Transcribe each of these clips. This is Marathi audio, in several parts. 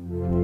you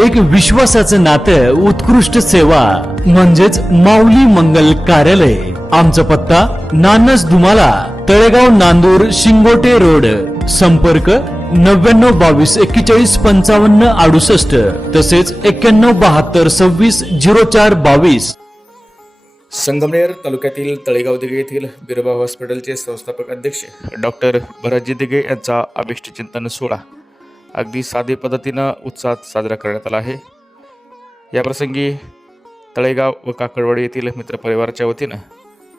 एक विश्वासाचं नातं उत्कृष्ट सेवा म्हणजेच माऊली मंगल कार्यालय. आमचा पत्ता नानस दुमाला तळेगाव नांदूर शिंगोटे रोड. संपर्क नव्याण्णव बावीस एक्केचाळीस पंचावन्न अडुसष्ट. तसेच एक्क्याण्णव बहात्तर सव्वीस झिरो चार बावीस. संगमनेर तालुक्यातील तळेगाव दिघे येथील बिरबा हॉस्पिटलचे संस्थापक अध्यक्ष डॉक्टर भरतजी दिघे यांचा अभिष्ट चिंतन सोहळा. अगदी साधे पद्धतीनं उत्साहात साजरा करण्यात आला आहे. याप्रसंगी तळेगाव व काकडवाडी येथील मित्रपरिवाराच्या वतीनं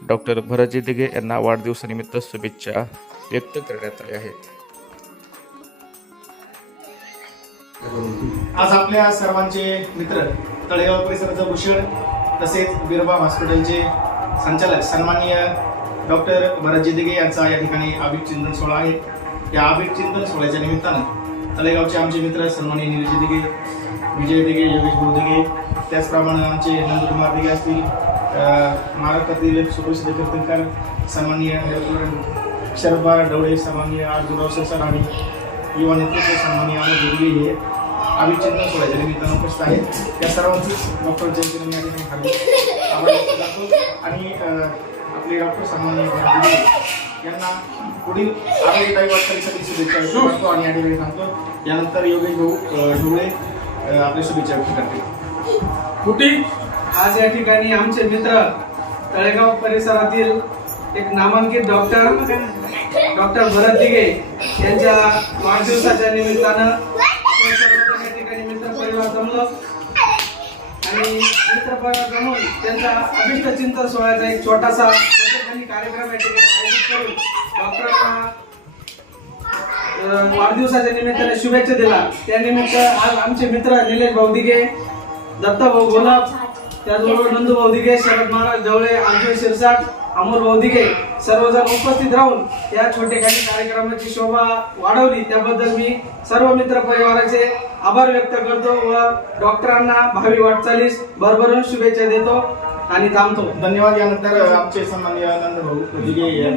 डॉक्टर भरतजी दिघे यांना वाढदिवसानिमित्त शुभेच्छा व्यक्त करण्यात आल्या आहेत. आज आपल्या सर्वांचे मित्र तळेगाव परिसराचं भूषण तसेच बिरबा हॉस्पिटलचे संचालक सन्माननीय डॉक्टर भरतजी दिघे यांचा या ठिकाणी आबिद चिंतन सोहळा आहे. या आबिद चिंतन सोहळ्याच्या निमित्तानं तळेगावचे आमचे मित्र सन्मानी निलजी दिघे विजय दिघे योगेश भाऊ त्याचप्रमाणे आमचे नंदकुमार दिघे असतील महाराष्ट्रातील सुप्रसिद्ध कीर्तनकार सामान्य डॉक्टर डवळे सन्माननीय आर्जुराव सर आणि युवा नेतृत्व सामान्य आणि दिघे हे अभिचिन्न सोडायचे निमित्तानं उपस्थित आहेत. त्या सर्वांची डॉक्टर जयंती या ठिकाणी आणि आपले डॉक्टर सन्माननीय यांना पुढील आरोग्यदायी वाटचालीसाठी शुभेच्छा व्यक्त करतो आणि या ठिकाणी सांगतो. यानंतर योगेश भाऊ अं, ढोबळे आपल्या शुभेच्छा व्यक्त करते कुठे? आज या ठिकाणी आमचे मित्र तळेगाव परिसरातील एक नामांकित डॉक्टर डॉक्टर भरत दिघे यांच्या वाढदिवसाच्या निमित्तानं या ठिकाणी मित्र परिवार जमलो. आणि मित्र परिवार जमून त्यांचा अभिष्ट चिंतन सोहळ्याचा एक छोटासा यांनी कार्यक्रम या ठिकाणी आयोजित करून डॉक्टरांना वाढदिवसाच्या निमित्ताने शुभेच्छा दिला. त्यानिमित्त आज आमचे मित्र निलेश भाऊ दत्ताभाऊ गोलाब त्याचबरोबर नंदू भाऊ शरद महाराज ढवळे आंजोळ शिरसाट अमोल भाऊ सर्वजण उपस्थित राहून या छोटे काही कार्यक्रमाची शोभा वाढवली. त्याबद्दल मी सर्व मित्र परिवाराचे आभार व्यक्त करतो व डॉक्टरांना भावी वाटचालीस भरभरून शुभेच्छा देतो. आणि थांबतो. धन्यवाद यानंतर आमचे सन्माननीय आनंद भाऊ दिघे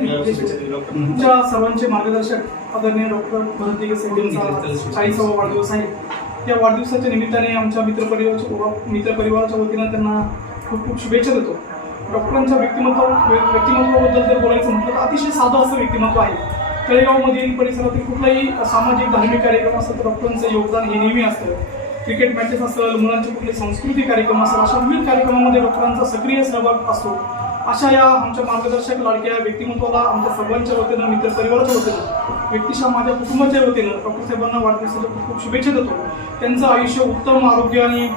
तुमच्या सर्वांचे मार्गदर्शक आदरणीय डॉक्टर भरत दिगे साहेब यांचा चाळीसावा वाढदिवस आहे. या वाढदिवसाच्या निमित्ताने आमच्या मित्रपरिवाराच्या मित्रपरिवाराच्या वतीनं त्यांना खूप खूप शुभेच्छा देतो. डॉक्टरांच्या व्यक्तिमत्व व्यक्तिमत्वाबद्दल जर बोलायचं म्हटलं तर अतिशय साधं असं व्यक्तिमत्व आहे. तळेगावमधील परिसरातील कुठलाही सामाजिक धार्मिक कार्यक्रम असेल तर डॉक्टरांचं योगदान हे नेहमी असतं. क्रिकेट मॅचेस असेल मुलांचे कुठले सांस्कृतिक कार्यक्रम असेल अशा विविध कार्यक्रमामध्ये डॉक्टरांचा सक्रिय सहभाग असतो. अशा या आमच्या मार्गदर्शक लाडक्या व्यक्तिमत्वाला आमच्या सर्वांच्या वतीनं मित्र परिवाराच्या वतीनं व्यक्तिशः माझ्या कुटुंबाच्या वतीनं डॉक्टर साहेबांना वाढदिवसाच्या खूप खूप शुभेच्छा देतो. त्यांचं आयुष्य उत्तम आरोग्य आणि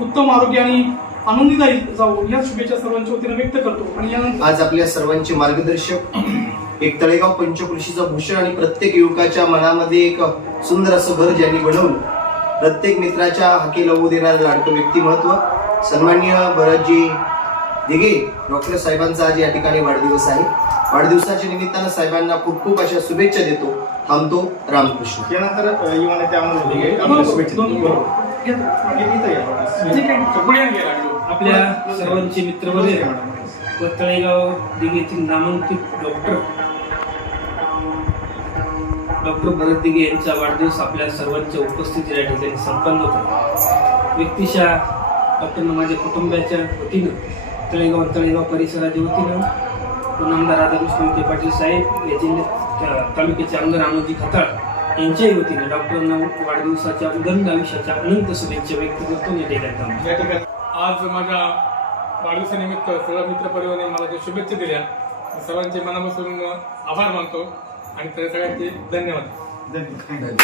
उत्तम आरोग्य आणि आनंदीदायी जाऊ या शुभेच्छा सर्वांच्या वतीनं व्यक्त करतो. आणि यानंतर आज आपल्या सर्वांचे मार्गदर्शक एक तळेगाव पंचकृषीचं भूषण आणि प्रत्येक युवकाच्या मनामध्ये एक सुंदर असं घर ज्यांनी बनवलं प्रत्येक मित्राच्या हाकी लावू देणारं लाडकं व्यक्तिमत्व. सन्माननीय भरतजी दिघे डॉक्टर साहेबांचा आज या ठिकाणी वाढदिवस आहे. वाढदिवसाच्या निमित्तानं साहेबांना खूप खूप अशा शुभेच्छा देतो. थांबतो रामकृष्ण. यानंतर अं, युवा नेते अमोल भाऊ दिघे आपल्याला शुभेच्छा देतील. बरोबर इथं या. ठीक आहे. पुढे या लागलो. आपल्या सर्वांचे मित्रवर्ग व तळेगाव दिघे येथील नामांकित डॉक्टर डॉक्टर भरत दिघे यांचा वाढदिवस आपल्या सर्वांच्या उपस्थितीला या ठिकाणी संपन्न होता. व्यक्तिशः डॉक्टरनं माझ्या कुटुंबाच्या वतीनं तळेगाव तळेगाव परिसराच्या वतीनं व आमदार राधाकृष्ण विखे पाटील साहेब या जिल्ह्यात त्या तालुक्याचे आमदार अमोलजी खताळ यांच्याही वतीनं डॉक्टरांना वाढदिवसाच्या उदंड आयुष्याच्या अनंत शुभेच्छा व्यक्त करतो या या ठिकाणी आज माझ्या वाढदिवसानिमित्त सर्व मित्रपरिवाराने मला ज्या शुभेच्छा दिल्या सर्वांचे मनापासून आभार मानतो. आणि सगळ्यांचे धन्यवाद. धन्यवाद.